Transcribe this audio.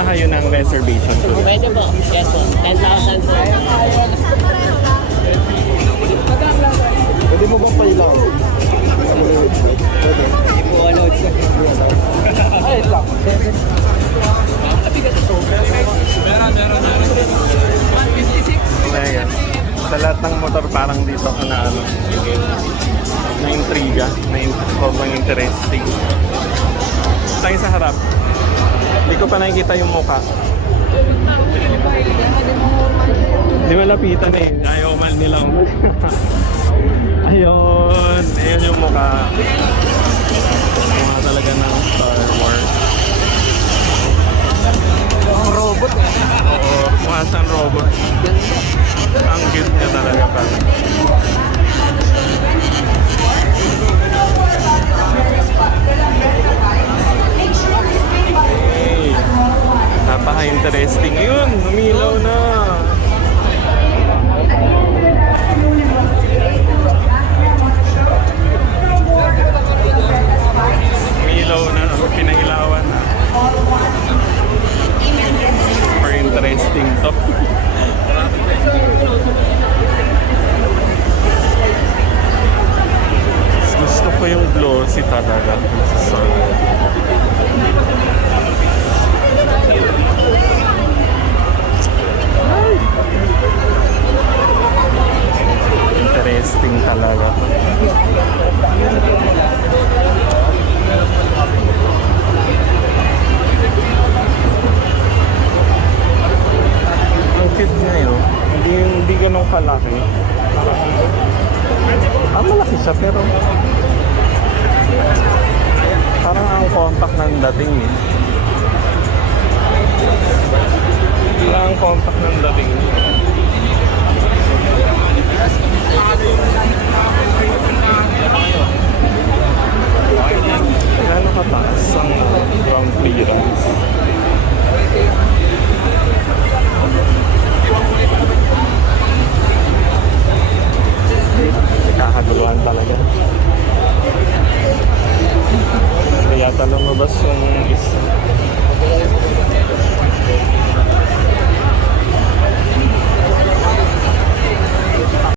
na kayo ng reservation po? Pwede po. Yes po. 10,000 po. Pwede mo bang pailaw? Pwede. Hindi po ano. Ay, lang. Ayan. Sa lahat ng motor parang dito ako na ano, na intriga, sobrang interesting. Tayo sa harap. Hindi ko pa nakikita yung mukha. Hindi malapitan eh. Ayaw mal nila. Ayun. Ayun yung mukha. Mukha talaga ng Star Wars. Ang robot. Oo. Mukha siyang robot. Ang cute niya talaga pa. Hey. Napaka-interesting. Ayun. Umilaw na. Umilaw na. Pinailawan na. Super interesting to. Gusto ko yung glossy talaga. So, interesting talaga. Ang cute niya yun. Hindi ganun kalaki. Malaki siya pero parang ang compact ng dating eh. Parang ang compact ng dating eh. Gano'n kataas ang ground clearance? Nakakaguluhan talaga. Kaya lumabas yung